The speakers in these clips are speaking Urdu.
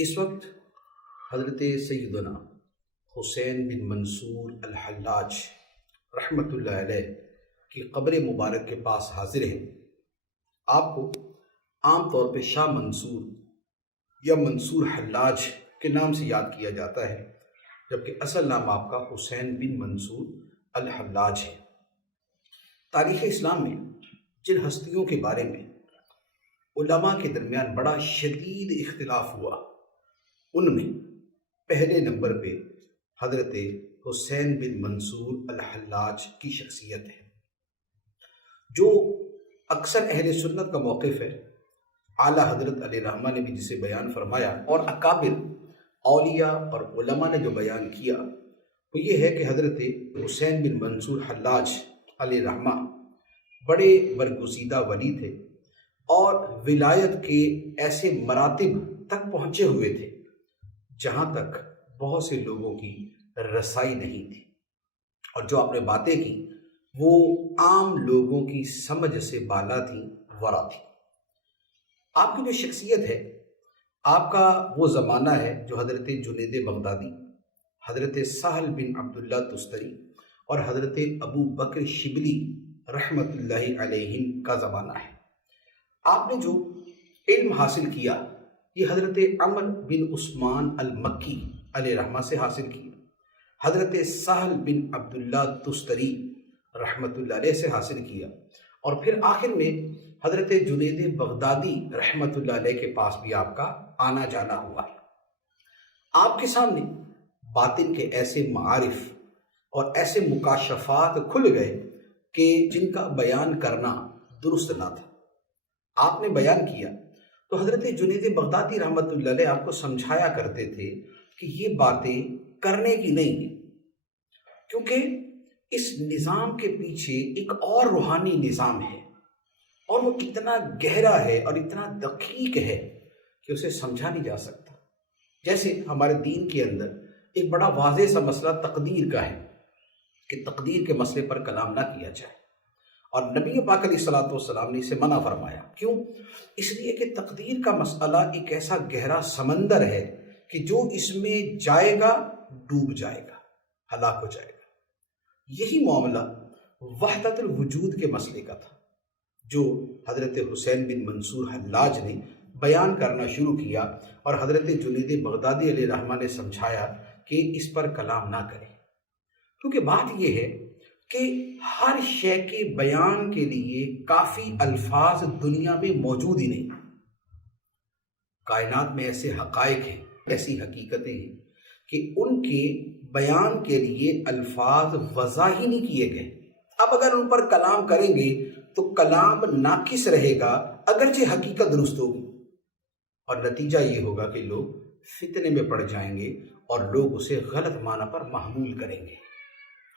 اس وقت حضرت سیدنا حسین بن منصور الحلاج رحمۃ اللہ علیہ کی قبر مبارک کے پاس حاضر ہیں۔ آپ کو عام طور پہ شاہ منصور یا منصور حلاج کے نام سے یاد کیا جاتا ہے، جبکہ اصل نام آپ کا حسین بن منصور الحلاج ہے۔ تاریخ اسلام میں جن ہستیوں کے بارے میں علماء کے درمیان بڑا شدید اختلاف ہوا، ان میں پہلے نمبر پہ حضرت حسین بن منصور الحلاج کی شخصیت ہے، جو اکثر اہل سنت کا موقف ہے۔ اعلیٰ حضرت علیہ رحمہ نے بھی جسے بیان فرمایا، اور اکابر اولیاء اور علماء نے جو بیان کیا وہ یہ ہے کہ حضرت حسین بن منصور حلاج علیہ رحمہ بڑے برگزیدہ ولی تھے اور ولایت کے ایسے مراتب تک پہنچے ہوئے تھے جہاں تک بہت سے لوگوں کی رسائی نہیں تھی، اور جو آپ نے باتیں کی وہ عام لوگوں کی سمجھ سے بالا تھیں، ورا تھی۔ آپ کی جو شخصیت ہے، آپ کا وہ زمانہ ہے جو حضرت جنید بغدادی، حضرت سہل بن عبداللہ تستری اور حضرت ابو بکر شبلی رحمۃ اللہ علیہ کا زمانہ ہے۔ آپ نے جو علم حاصل کیا یہ حضرت عمر بن عثمان المکی علیہ رحمہ سے حاصل کیا، حضرت سہل بن عبداللہ تستری رحمۃ اللہ علیہ سے حاصل کیا، اور پھر آخر میں حضرت جنید بغدادی رحمۃ اللہ علیہ کے پاس بھی آپ کا آنا جانا ہوا ہے۔ آپ کے سامنے باطن کے ایسے معارف اور ایسے مکاشفات کھل گئے کہ جن کا بیان کرنا درست نہ تھا۔ آپ نے بیان کیا تو حضرت جنید بغدادی رحمۃ اللہ علیہ آپ کو سمجھایا کرتے تھے کہ یہ باتیں کرنے کی نہیں ہیں، کیونکہ اس نظام کے پیچھے ایک اور روحانی نظام ہے، اور وہ اتنا گہرا ہے اور اتنا دقیق ہے کہ اسے سمجھا نہیں جا سکتا۔ جیسے ہمارے دین کے اندر ایک بڑا واضح سا مسئلہ تقدیر کا ہے کہ تقدیر کے مسئلے پر کلام نہ کیا جائے، اور نبی پاک علیہ الصلوۃ والسلام نے اسے منع فرمایا۔ کیوں؟ اس لیے کہ تقدیر کا مسئلہ ایک ایسا گہرا سمندر ہے کہ جو اس میں جائے گا ڈوب جائے گا، ہلاک ہو جائے گا۔ یہی معاملہ وحدت الوجود کے مسئلے کا تھا، جو حضرت حسین بن منصور حلاج نے بیان کرنا شروع کیا، اور حضرت جنید بغدادی علیہ رحمہ نے سمجھایا کہ اس پر کلام نہ کریں، کیونکہ بات یہ ہے کہ ہر شے کے بیان کے لیے کافی الفاظ دنیا میں موجود ہی نہیں۔ کائنات میں ایسے حقائق ہیں، ایسی حقیقتیں ہیں کہ ان کے بیان کے لیے الفاظ وضع ہی نہیں کیے گئے۔ اب اگر ان پر کلام کریں گے تو کلام ناقص رہے گا، اگرچہ حقیقت درست ہوگی، اور نتیجہ یہ ہوگا کہ لوگ فتنے میں پڑ جائیں گے اور لوگ اسے غلط معنی پر محمول کریں گے۔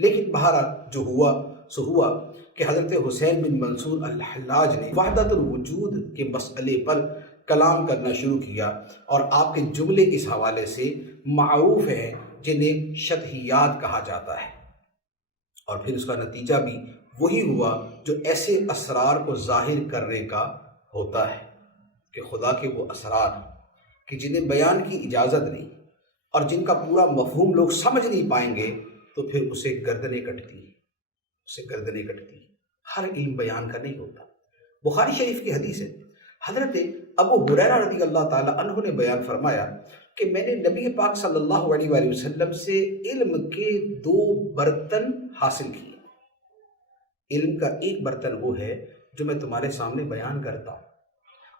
لیکن بہرحال جو ہوا سو ہوا کہ حضرت حسین بن منصور الحلاج نے وحدت الوجود کے مسئلے پر کلام کرنا شروع کیا، اور آپ کے جملے اس حوالے سے معروف ہیں جنہیں شطحیات کہا جاتا ہے، اور پھر اس کا نتیجہ بھی وہی ہوا جو ایسے اسرار کو ظاہر کرنے کا ہوتا ہے، کہ خدا کے وہ اسرار کہ جنہیں بیان کی اجازت نہیں اور جن کا پورا مفہوم لوگ سمجھ نہیں پائیں گے، تو پھر اسے گردنیں کٹتی ہیں، اسے گردنیں کٹتی ہیں۔ ہر علم بیان کا نہیں ہوتا۔ بخاری شریف کی حدیث ہے، حضرت ابو ہریرہ رضی اللہ تعالی عنہ نے بیان فرمایا کہ میں نے نبی پاک صلی اللہ علیہ وآلہ وسلم سے علم کے 2 برتن حاصل کیے۔ علم کا ایک برتن وہ ہے جو میں تمہارے سامنے بیان کرتا ہوں،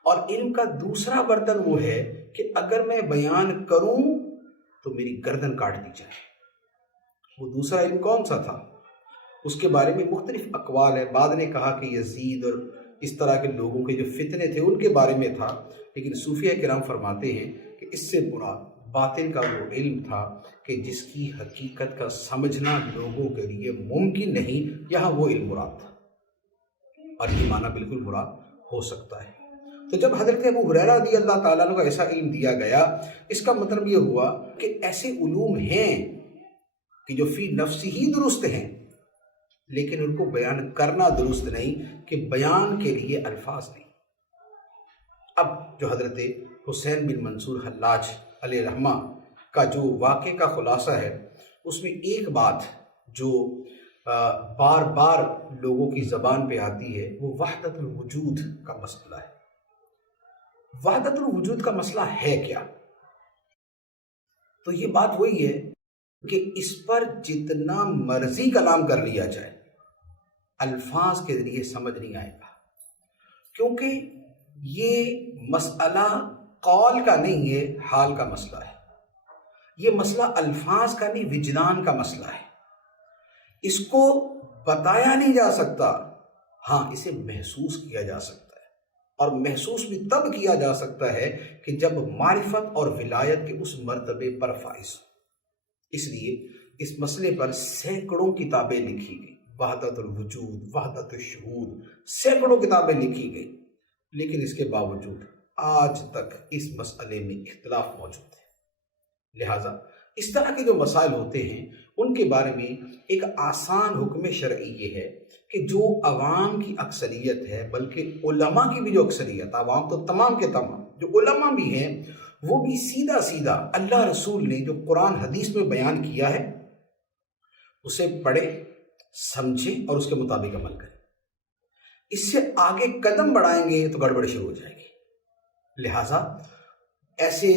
اور علم کا دوسرا برتن وہ ہے کہ اگر میں بیان کروں تو میری گردن کاٹ دی جائے۔ وہ دوسرا علم کون سا تھا؟ اس کے بارے میں مختلف اقوال ہے۔ بعد نے کہا کہ یزید اور اس طرح کے لوگوں کے جو فتنے تھے ان کے بارے میں تھا، لیکن صوفیہ کرام فرماتے ہیں کہ اس سے مراد باطن کا وہ علم تھا کہ جس کی حقیقت کا سمجھنا لوگوں کے لیے ممکن نہیں، یہاں وہ علم مراد تھا، اور یہ معنی بالکل مراد ہو سکتا ہے۔ تو جب حضرت ابو ہریرہ رضی اللہ تعالیٰ عنہ کو ایسا علم دیا گیا، اس کا مطلب یہ ہوا کہ ایسے علوم ہیں کہ جو فی نفسی ہی درست ہیں، لیکن ان کو بیان کرنا درست نہیں، کہ بیان کے لیے الفاظ نہیں۔ اب جو حضرت حسین بن منصور حلاج علیہ رحمہ کا جو واقعے کا خلاصہ ہے، اس میں ایک بات جو بار بار لوگوں کی زبان پہ آتی ہے وہ وحدت الوجود کا مسئلہ ہے۔ وحدت الوجود کا مسئلہ ہے کیا؟ تو یہ بات وہی ہے کہ اس پر جتنا مرضی کلام کر لیا جائے الفاظ کے ذریعے سمجھ نہیں آئے گا، کیونکہ یہ مسئلہ قول کا نہیں ہے، حال کا مسئلہ ہے۔ یہ مسئلہ الفاظ کا نہیں، وجدان کا مسئلہ ہے۔ اس کو بتایا نہیں جا سکتا، ہاں اسے محسوس کیا جا سکتا ہے، اور محسوس بھی تب کیا جا سکتا ہے کہ جب معرفت اور ولایت کے اس مرتبے پر فائز ہو۔ اس لیے اس مسئلے پر سینکڑوں کتابیں لکھی گئی، وحدت الوجود، وحدت الشہود، سینکڑوں کتابیں لکھی گئی، لیکن اس کے باوجود آج تک اس مسئلے میں اختلاف موجود ہے۔ لہٰذا اس طرح کے جو مسائل ہوتے ہیں ان کے بارے میں ایک آسان حکم شرعی یہ ہے کہ جو عوام کی اکثریت ہے، بلکہ علماء کی بھی جو اکثریت، عوام تو تمام کے تمام، جو علماء بھی ہیں وہ بھی سیدھا سیدھا اللہ رسول نے جو قرآن حدیث میں بیان کیا ہے اسے پڑھے، سمجھے اور اس کے مطابق عمل کرے۔ اس سے آگے قدم بڑھائیں گے تو گڑبڑ شروع ہو جائے گی۔ لہٰذا ایسے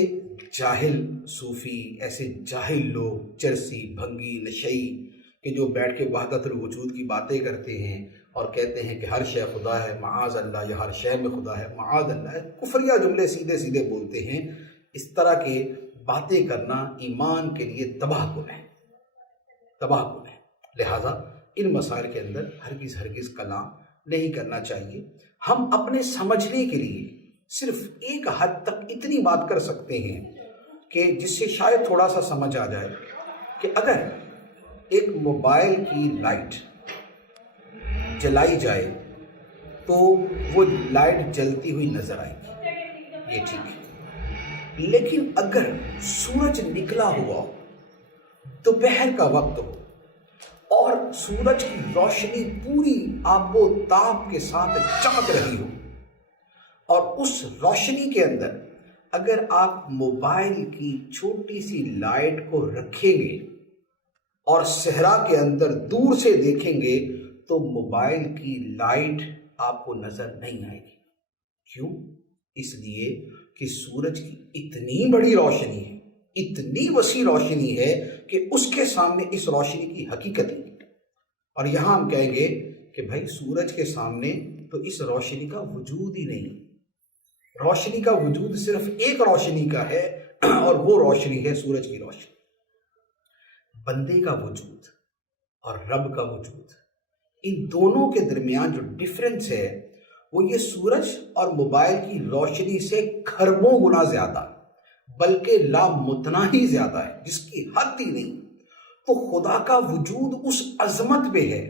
جاہل صوفی، ایسے جاہل لوگ، چرسی، بھنگی، نشئی کہ جو بیٹھ کے وحدت الوجود کی باتیں کرتے ہیں اور کہتے ہیں کہ ہر شے خدا ہے معاذ اللہ، یا ہر شے میں خدا ہے معاذ اللہ، کفریہ جملے سیدھے سیدھے بولتے ہیں، اس طرح کے باتیں کرنا ایمان کے لیے تباہ کن ہے، تباہ کن ہے۔ لہٰذا ان مسائل کے اندر ہرگز کلام نہیں کرنا چاہیے۔ ہم اپنے سمجھنے کے لیے صرف ایک حد تک اتنی بات کر سکتے ہیں کہ جس سے شاید تھوڑا سا سمجھ آ جائے کہ اگر ایک موبائل کی لائٹ جلائی جائے تو وہ لائٹ جلتی ہوئی نظر آئے گی، یہ ٹھیک ہے، لیکن اگر سورج نکلا ہوا دوپہر کا وقت ہو اور سورج کی روشنی پوری آب و تاب کے ساتھ چمک رہی ہو، اور اس روشنی کے اندر اگر آپ موبائل کی چھوٹی سی لائٹ کو رکھیں گے اور صحرا کے اندر دور سے دیکھیں گے تو موبائل کی لائٹ آپ کو نظر نہیں آئے گی۔ کیوں؟ اس لیے کہ سورج کی اتنی بڑی روشنی ہے، اتنی وسیع روشنی ہے کہ اس کے سامنے اس روشنی کی حقیقت نہیں۔ اور یہاں ہم کہیں گے کہ بھائی سورج کے سامنے تو اس روشنی کا وجود ہی نہیں، روشنی کا وجود صرف ایک روشنی کا ہے اور وہ روشنی ہے سورج کی روشنی۔ بندے کا وجود اور رب کا وجود، ان دونوں کے درمیان جو ڈفرنس ہے وہ یہ سورج اور موبائل کی روشنی سے کھربوں گنا زیادہ، بلکہ لامتناہی زیادہ ہے، جس کی حد ہی نہیں۔ تو خدا کا وجود اس عظمت پہ ہے،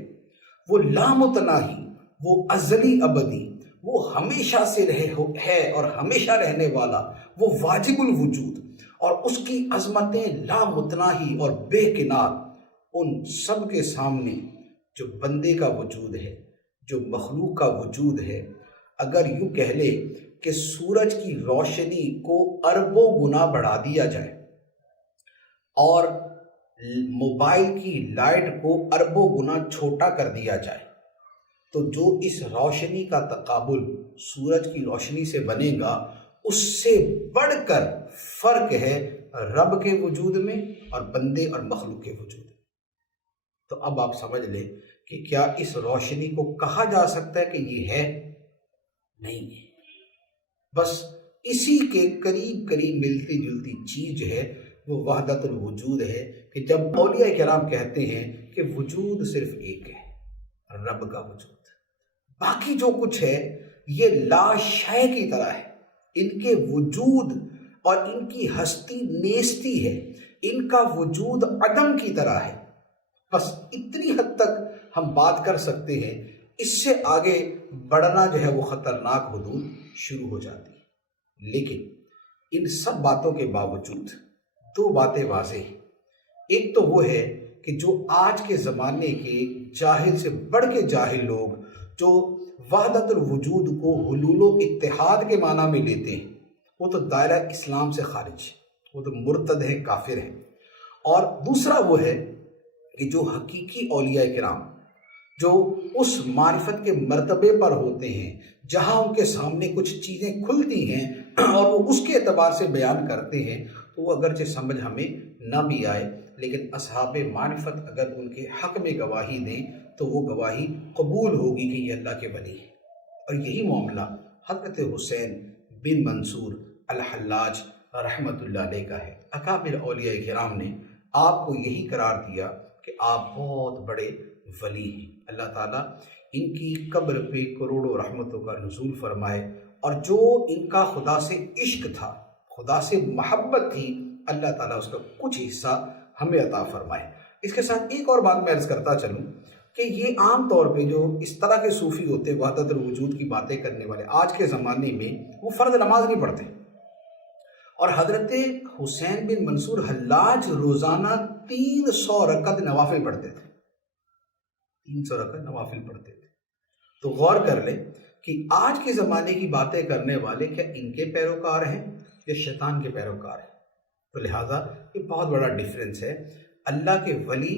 وہ لامتناہی، وہ ازلی ابدی، وہ ہمیشہ سے ہے اور ہمیشہ رہنے والا، وہ واجب الوجود، اور اس کی عظمتیں لامتناہی اور بے کنار۔ ان سب کے سامنے جو بندے کا وجود ہے، جو مخلوق کا وجود ہے، اگر یوں کہہ لے کہ سورج کی روشنی کو اربوں گنا بڑھا دیا جائے اور موبائل کی لائٹ کو اربوں گنا چھوٹا کر دیا جائے، تو جو اس روشنی کا تقابل سورج کی روشنی سے بنے گا اس سے بڑھ کر فرق ہے رب کے وجود میں اور بندے اور مخلوق کے وجود میں۔ تو اب آپ سمجھ لیں کہ کیا اس روشنی کو کہا جا سکتا ہے کہ یہ ہے؟ نہیں ہے، بس اسی کے قریب ملتی جلتی چیز ہے، وہ وحدت الوجود ہے، کہ جب اولیاء کرام کہتے ہیں کہ وجود صرف ایک ہے، رب کا وجود، باقی جو کچھ ہے یہ لا شے کی طرح ہے، ان کے وجود اور ان کی ہستی نیستی ہے، ان کا وجود عدم کی طرح ہے۔ بس اتنی حد تک ہم بات کر سکتے ہیں، اس سے آگے بڑھنا جو ہے وہ خطرناک حدود شروع ہو جاتی ہے۔ لیکن ان سب باتوں کے باوجود دو باتیں واضح ہیں۔ ایک تو وہ ہے کہ جو آج کے زمانے کے جاہل سے بڑھ کے جاہل لوگ جو وحدت الوجود کو حلول و اتحاد کے معنی میں لیتے ہیں، وہ تو دائرہ اسلام سے خارج ہے، وہ تو مرتد ہیں، کافر ہیں۔ اور دوسرا وہ ہے کہ جو حقیقی اولیاء کرام جو اس معرفت کے مرتبے پر ہوتے ہیں جہاں ان کے سامنے کچھ چیزیں کھلتی ہیں اور وہ اس کے اعتبار سے بیان کرتے ہیں، تو وہ اگرچہ سمجھ ہمیں نہ بھی آئے، لیکن اصحاب معرفت اگر ان کے حق میں گواہی دیں تو وہ گواہی قبول ہوگی کہ یہ اللہ کے ولی ہیں۔ اور یہی معاملہ حضرت حسین بن منصور الحلاج رحمۃ اللہ علیہ کا ہے۔ اکابر اولیاء کرام نے آپ کو یہی قرار دیا کہ آپ بہت بڑے ولی ہیں۔ اللہ تعالیٰ ان کی قبر پہ کروڑوں رحمتوں کا نزول فرمائے، اور جو ان کا خدا سے عشق تھا، خدا سے محبت تھی، اللہ تعالیٰ اس کا کچھ حصہ ہمیں عطا فرمائے۔ اس کے ساتھ ایک اور بات میں عرض کرتا چلوں کہ یہ عام طور پہ جو اس طرح کے صوفی ہوتے وحدت الوجود کی باتیں کرنے والے آج کے زمانے میں وہ فرض نماز نہیں پڑھتے، اور حضرت حسین بن منصور حلاج روزانہ 300 رکعت نوافل پڑھتے تھے، 300 رکعت نوافل پڑھتے تھے۔ تو غور کر لیں کہ آج کے زمانے کی باتیں کرنے والے کیا ان کے پیروکار ہیں یا شیطان کے پیروکار ہیں؟ تو لہٰذا یہ بہت بڑا ڈیفرنس ہے۔ اللہ کے ولی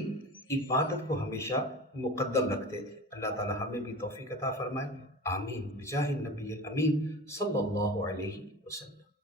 عبادت کو ہمیشہ مقدم رکھتے تھے۔ اللہ تعالی ہمیں بھی توفیق عطا فرمائے، آمین، بجاہ النبی الامین صلی اللہ علیہ وسلم۔